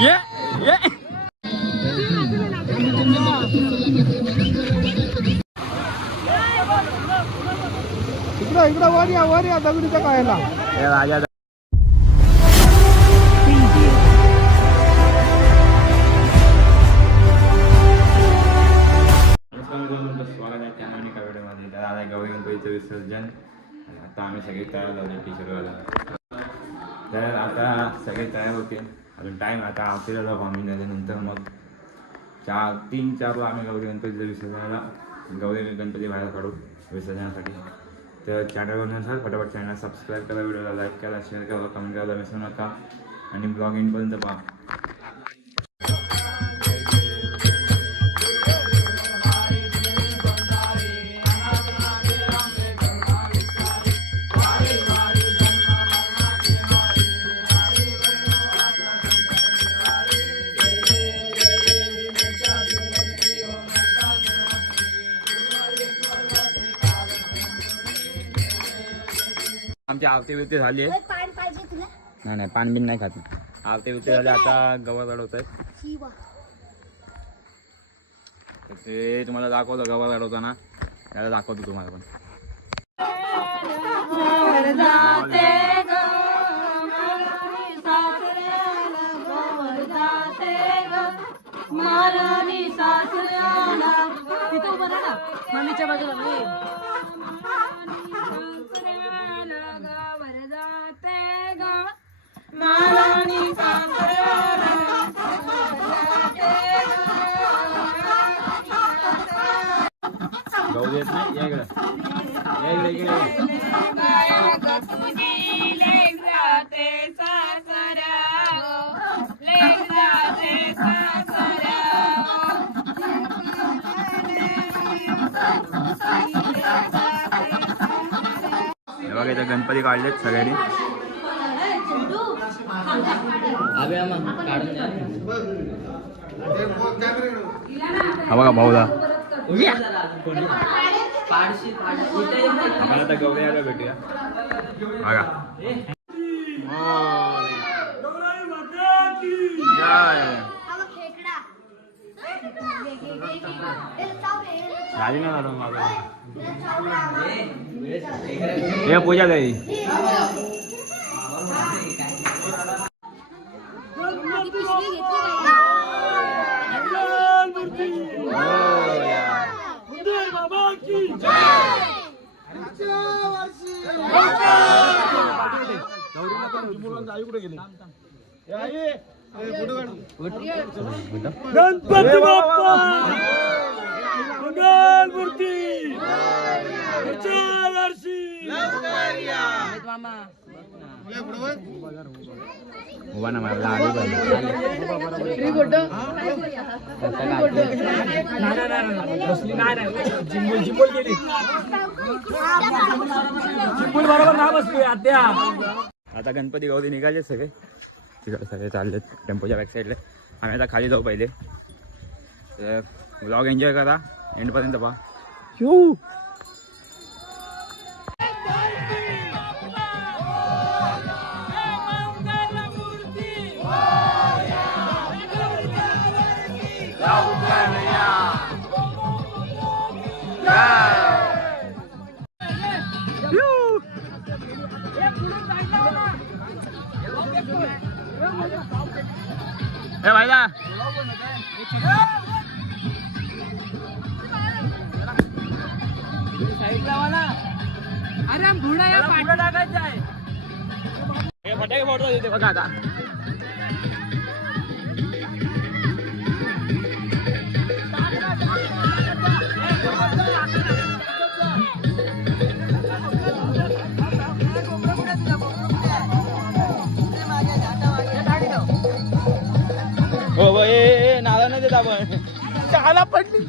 ये ये। इकडं इकडं वर या वर या दगडीच्या कायला. राजा विसर्जन. आता आम्ही सगळे तयार झाले टीचरवाला तर आता सगळे तयार होते अजून टाईम आता आपल्याला जाऊ आम्ही मग चार तीन चारला आम्ही गौरी गणपतीचं विसर्जनाला गौरी गणपती बाहेर काढू विसर्जनासाठी. तर चॅनलवर फटाफट चॅनल सबस्क्राईब करा व्हिडिओला लाईक करा शेअर करा कमेंट करायला विसरू नका. आणि ब्लॉग इनपर्यंत पहा. आमची आरती बिरती झाली आहे. पान पाहिजे तुला? नाही नाही पान बिन नाही खात आरती बिरती झाली आता गवत अडवत आहे शिवा. तर ते तुम्हाला दाखवलं गवत अडवताना त्याला दाखवतो तुम्हाला पण. मम्मीच्या बाजूला मी बघा इथं गणपती काढलेत सगळ्यांनी. हा बघा भाऊला. आम्हाला आता गौरी आल्या भेटूया बघा झाली ना मॅडम माझं हे पूजा जाई मुलांचं आई कुठे गेली? ए, आई, ए, फोटो काढ. गणपती बाप्पा मंगल मूर्ती. पुढच्या वर्षी ए, पुढं वळ. उभा ना मला आधी पाहिजे जिंबूल जिंबूल गेली. जिंबूल बरोबर ना बसली आत्या आता गणपती गौरी निघाले सगळे. तिकडे सगळे चाललेत टेम्पोच्या बॅक साईडला आम्ही आता खाली जाऊ पहिले. तर ब्लॉग एन्जॉय करा. एंडपर्यंत पहा. अरे भुडा या पाठीला टाकायचा आहे हे मला पडली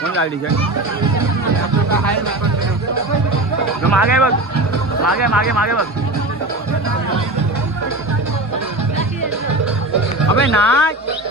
कोण लाल टी मागे बघ. मागे मागे मागे बघ. अबे नाच.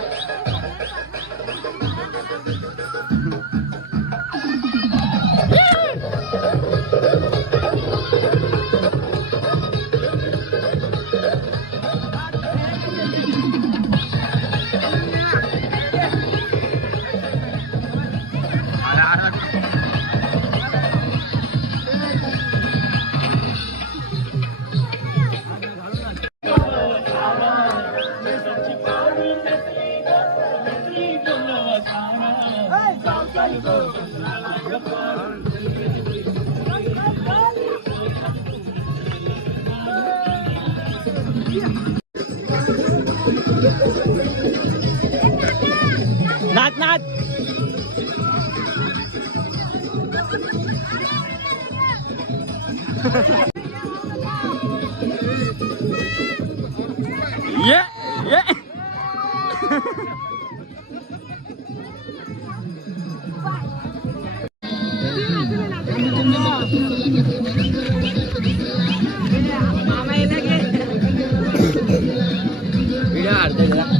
ये ये।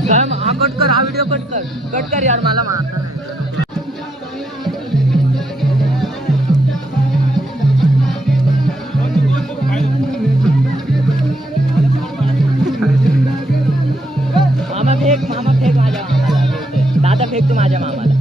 हा हा व्हिडिओ कट कर. कट कर यार मला मारता फेक मामा फेक माझ्या मामाला. दादा फेक तू माझ्या मामाला.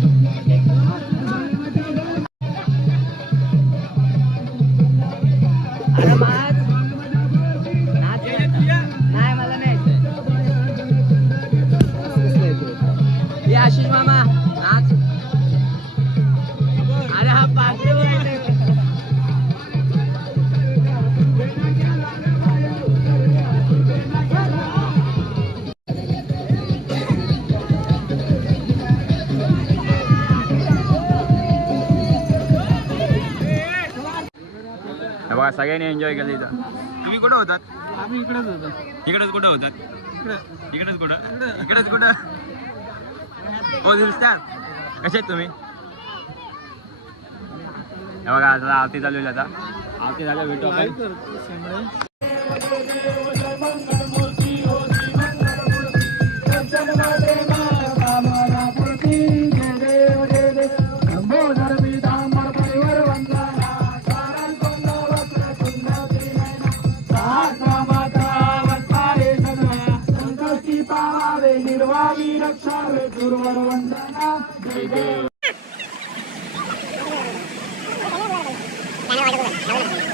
सगळ्यांनी एन्जॉय केलं इथं. तुम्ही कुठं होतात? आम्ही इकडेच होतो. इकडेच कुठं होतात? इकडेच कुठं? इकडेच कुठं? हो दिसतात कसे आहेत तुम्ही? हे बघा आता आरती चालू आहे आता. आरती झालं भेटू आपण. やめてくれ。やめてくれ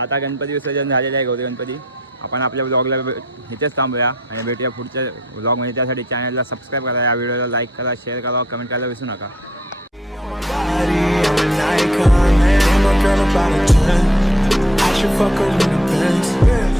आता गणपती विसर्जन झालेलं आहे गौरी गणपती. आपण आपल्या ब्लॉगला इथेच थांबूया आणि भेटूया पुढच्या ब्लॉगमध्ये त्यासाठी चॅनलला सबस्क्राईब करा या व्हिडिओला लाईक करा शेअर करा कमेंट करायला विसरू नका. I should fuck her in the Benz.